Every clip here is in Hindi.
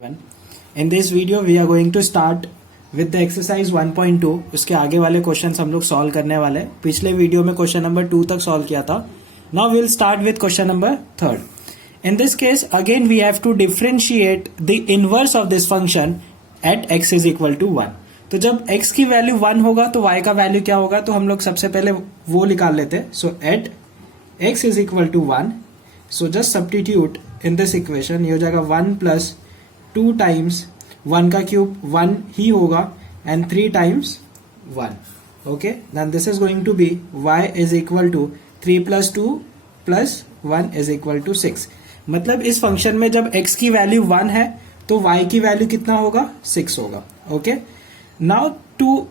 In this video we are going to start with the exercise 1.2. उसके आगे वाले क्वेश्चंस हम लोग सॉल्व करने वाले हैं. पिछले वीडियो में क्वेश्चन नंबर 2 तक सॉल्व किया था. Now will start with question number 3. In this case again we have to differentiate the inverse of this function at x is equal to 1. तो जब x की वैल्यू 1 होगा तो y का वैल्यू क्या होगा, तो हम लोग सबसे पहले वो निकाल लेते हैं. So at x is equal to 1. So just substitute in this equation. ये हो जाएगा 1 प्लस 2 टाइम्स 1 का क्यूब 1 ही होगा and 3 times 1. Okay, then this is going to be y is equal to 3 plus 2 plus 1 is equal to 6. मतलब इस फंक्शन में जब x की वैल्यू 1 है तो y की वैल्यू कितना होगा, 6 होगा. Okay, now to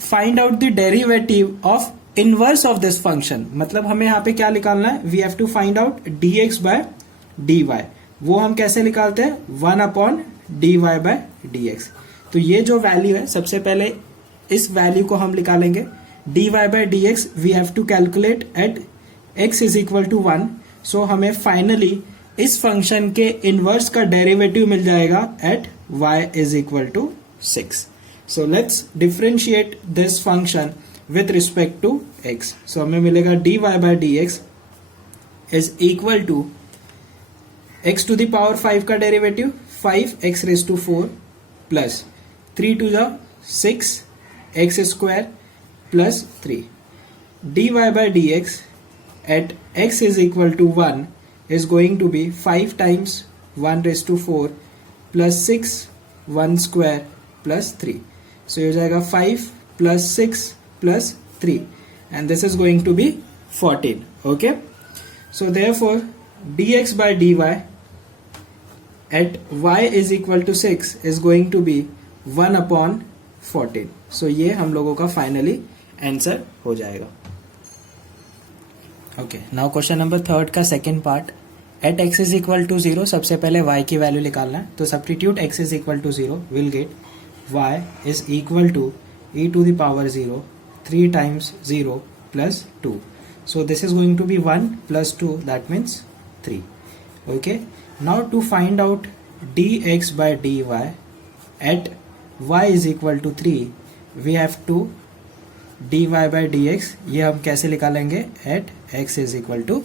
find out the derivative of inverse of this function, मतलब हमें यहाँ पे क्या निकालना है, we have to find out dx by dy. वो हम कैसे निकालते हैं, 1 अपॉन dy बाय dx. तो ये जो वैल्यू है, सबसे पहले इस वैल्यू को हम निकालेंगे. dy bye dx we have to calculate at x is equal to 1. So हमें फाइनली इस फंक्शन के इनवर्स का डेरिवेटिव मिल जाएगा at y is equal to 6. So let's differentiate this function with respect to x. So हमें मिलेगा dy bye dx is equal to x to the power 5 का derivative 5x raise to 4 plus 3 to the 6 x square plus 3. dy bye dx at x is equal to 1 is going to be 5 times 1 raised to 4 plus 6 1 square plus 3. So ये जाएगा 5 plus 6 plus 3 and this is going to be 14. Okay, so therefore dx by dy at y is equal to 6 is going to be 1 upon 14. So ये हम लोगों का फाइनली आंसर हो जाएगा. ओके, नाउ क्वेश्चन नंबर 3 का second part. At x is equal to 0 सबसे पहले y की वैल्यू निकालना है. तो substitute x is equal to 0 will get y is equal to e to the power 0 3 times 0 plus 2. So this is going to be 1 plus 2 that means 3. Okay, now to find out dx by dy at y is equal to 3 we have to dy by dx ये हम कैसे निकालेंगे at x is equal to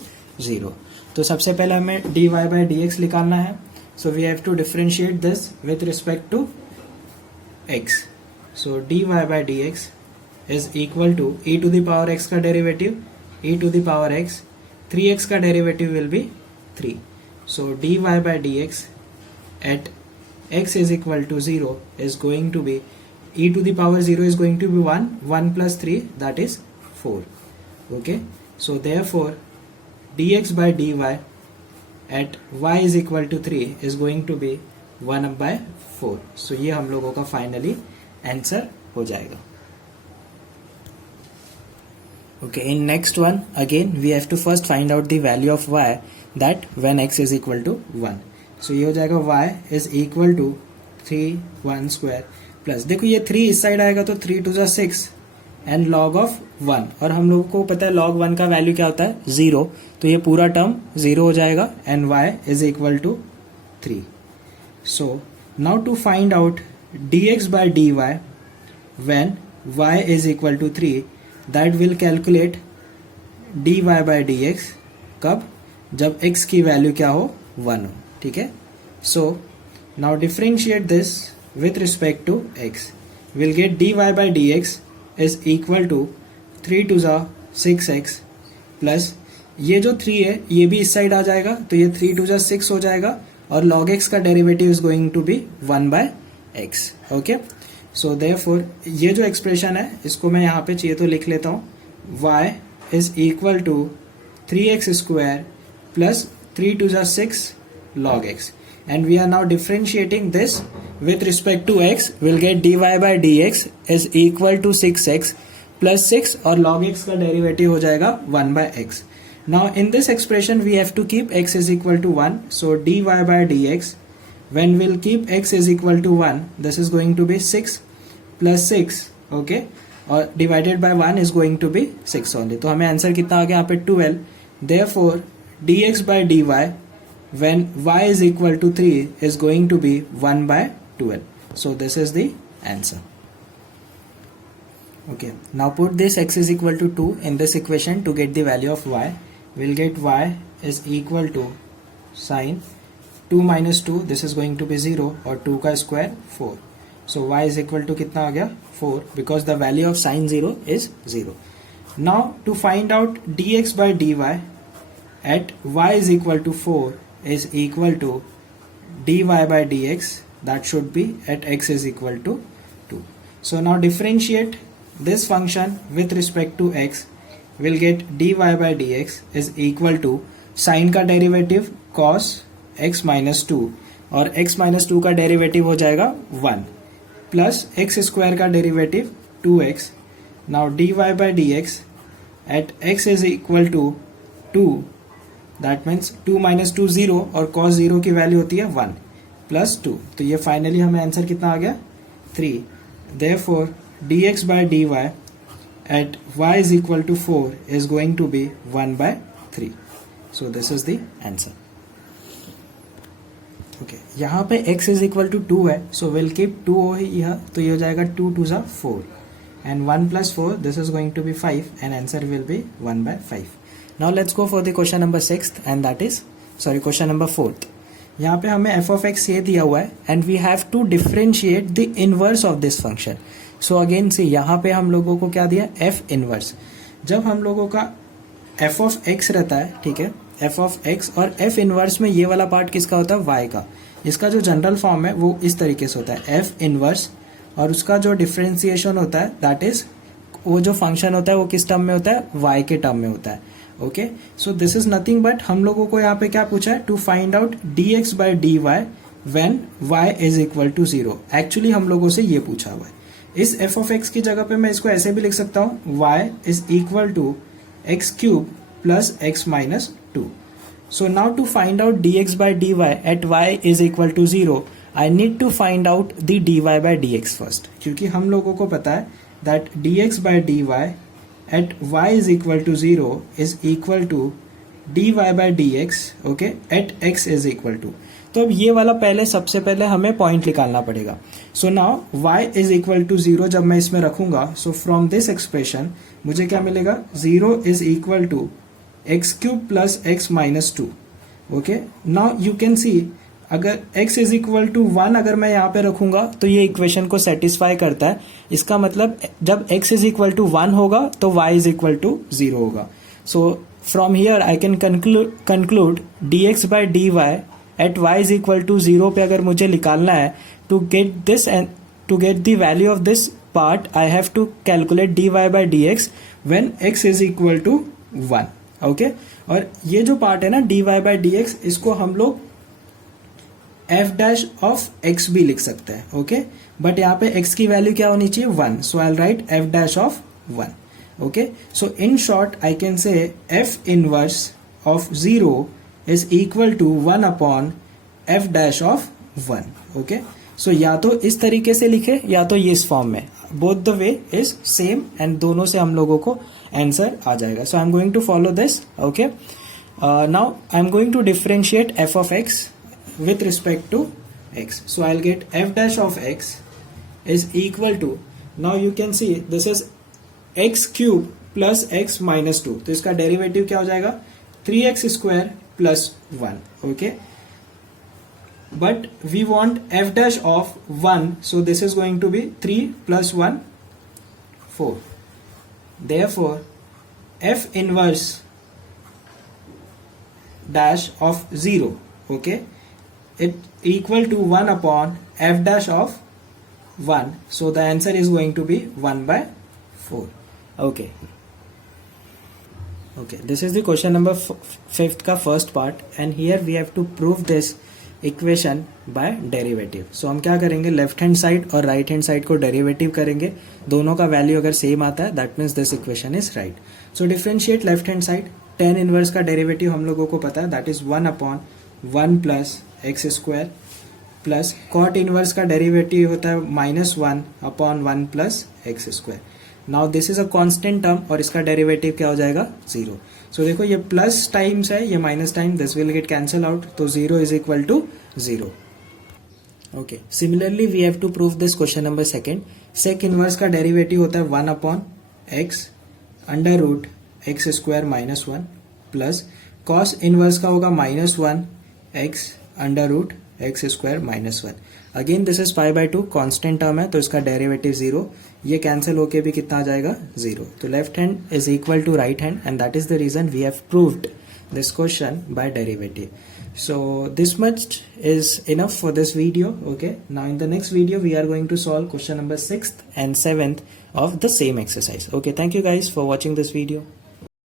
0. तो सबसे पहले हमें dy by dx निकालना है. So we have to differentiate this with respect to x. So dy by dx is equal to e to the power x का derivative e to the power x 3x का derivative will be 3. So dy by dx at x is equal to 0 is going to be e to the power 0 is going to be 1 plus 3 that is 4. Okay, so therefore dx by dy at y is equal to 3 is going to be 1 by 4. so ये हम लोगों का फाइनली आंसर हो जाएगा. Okay, in next one again we have to first find out the value of y that when x is equal to 1. so ये हो जाएगा y is equal to 3 1 square plus, देखो ये 3 इस साइड आएगा तो 3 टू ज़ा 6 एंड log ऑफ 1. और हम लोगों को पता है log 1 का वैल्यू क्या होता है, 0. तो ये पूरा टर्म 0 हो जाएगा and y is equal to 3. So now to find out dx by dy when y is equal to 3 that will calculate dy by dx कब, जब x की वैल्यू क्या हो, 1 हो. ठीक है, so now differentiate this with respect to x. we'll get dy by dx is equal to 3 to the 6x plus ये जो 3 है ये भी इस साइड आ जाएगा तो ये 3 to the 6 हो जाएगा और log x का derivative is going to be 1 by x. Okay, so therefore ये जो एक्सप्रेशन है इसको मैं यहाँ पे चाहिए तो लिख लेता हूँ. y is equal to 3x square plus 3 to the 6 log x. And we are now differentiating this with respect to x. We'll get dy by dx is equal to 6x plus 6 और log x का डेरिवेटिव हो जाएगा 1 by x. Now in this expression we have to keep x is equal to 1. So dy by dx when we'll keep x is equal to 1 this is going to be 6 plus 6. Okay, और divided by 1 is going to be 6 only. तो हमें आंसर कितना आ गया यहाँ पे 12. Therefore dx by dy when y is equal to 3 is going to be 1 by 12. So this is the answer. Okay, now put this x is equal to 2 in this equation to get the value of y. We'll get y is equal to sine 2 minus 2, this is going to be 0, और 2 का square 4. So y is equal to कितना आ गया 4, because the value of sine 0 is 0. Now to find out dx by dy at y is equal to 4 is equal to dy by dx, that should be at x is equal to 2. So now differentiate this function with respect to x, will get dy by dx is equal to sine का डेरिवेटिव cos x minus 2, और x minus 2 का डेरिवेटिव हो जाएगा 1 प्लस एक्स स्क्वायर का derivative 2x. Now dy by dx at x is equal to 2, that means 2 minus 2 0, और cos 0 की वैल्यू होती है 1 प्लस 2. तो ये फाइनली हमें आंसर कितना आ गया 3. Therefore dx by dy at y is equal to 4 is going to be 1 by 3. So this is the answer. Okay, यहाँ पे x is equal to 2 है, so we'll keep 2 here, तो ये हो जाएगा 2 2 जा 4 and 1 plus 4, this is going to be 5 and answer will be 1 by 5. Now let's go for the question number 6th and that is question number 4th. यहाँ पे हमें f of x ये दिया हुआ है and we have to differentiate the inverse of this function. So again see, यहाँ पे हम लोगों को क्या दिया f inverse. जब हम लोगों का f of x रहता है, ठीक है, f of x और f इनवर्स में ये वाला पार्ट किसका होता है y का. इसका जो जनरल फॉर्म है वो इस तरीके से होता है f इनवर्स, और उसका जो डिफ्रेंसिएशन होता है दैट इज वो जो फंक्शन होता है वो किस टर्म में होता है y के टर्म में होता है. Okay, so this is nothing but हम लोगों को यहाँ पे क्या पूछा है, to find out dx by dy when y is equal to 0. Actually हम लोगों से ये पूछा हुआ है. इस f of x की जगह पे मैं इसको ऐसे भी लिख सकता हूँ, y is equal to x cube plus x minus 2. So now to find out dx by dy at y is equal to 0, I need to find out the dy by dx first. क्योंकि हम लोगों को पता है that dx by dy at y is equal to 0 is equal to dy by dx, okay, at x is equal to. तो अब ये वाला पहले सबसे पहले हमें पॉइंट निकालना पड़ेगा. So now y is equal to 0 जब मैं इसमें रखूंगा, सो फ्रॉम दिस एक्सप्रेशन मुझे क्या मिलेगा, 0 is equal to x cube plus x minus 2. Okay, now you can see अगर x इज इक्वल टू 1 अगर मैं यहाँ पे रखूंगा तो ये इक्वेशन को सेटिस्फाई करता है. इसका मतलब जब x इज इक्वल टू 1 होगा तो y इज इक्वल टू 0 होगा. So from here I can conclude dx by dy at y is equal to 0 पे अगर मुझे निकालना है, to get this and to get the value of this part I have to calculate dy bye dx when x is equal to 1. Okay, और ये जो पार्ट है ना dy by dx, इसको हम लोग f डैश ऑफ x भी लिख सकते हैं. ओके, बट यहाँ पे x की वैल्यू क्या होनी चाहिए 1, so I will write f dash of 1. Okay, so in short I can say f inverse of 0 is equal to 1 upon f dash of 1. Okay, so या तो इस तरीके से लिखे या तो ये इस फॉर्म में, both the way is same and दोनों से हम लोगों को आंसर आ जाएगा. So I am going to follow this. Okay, now I am going to differentiate f of x with respect to x. So I'll get f dash of x is equal to, now you can see this is x cube plus x minus 2. तो इसका डेरिवेटिव क्या हो जाएगा 3x square plus 1. Okay, but we want f dash of 1, so this is going to be 3 plus 1 4. Therefore f inverse dash of 0, okay, it equal to 1 upon f dash of 1, so the answer is going to be 1 by 4. Okay, this is the question number 5th का first part, and here we have to prove this equation by derivative. So हम क्या करेंगे, लेफ्ट हैंड साइड और राइट हैंड साइड को डेरिवेटिव करेंगे. दोनों का वैल्यू अगर सेम आता है that means this equation is right. So differentiate left hand side. tan inverse का डेरिवेटिव हम लोगों को पता है that is 1 upon 1 plus x square, plus cot inverse का डेरिवेटिव होता है -1 upon 1 plus x square. Now this is a constant term और इसका डेरिवेटिव क्या हो जाएगा 0. सो देखो ये प्लस टाइम्स है, ये minus time, this will get cancel out, तो 0 is equal to 0. Okay, similarly we have to prove this question number second. Sec inverse का डेरिवेटिव होता है 1 upon x under root x square minus 1 plus cos inverse का होगा -1 x under root x square minus 1. Again this is pi by 2, constant term है तो इसका डेरिवेटिव 0. ये कैंसिल होके भी कितना आ जाएगा 0. तो left hand is equal to right hand and that is the reason we have proved this question by derivative. So this much is enough for this video. Okay, now in the next video we are going to solve question number 6th and 7th of the same exercise. Okay, thank you guys for watching this video.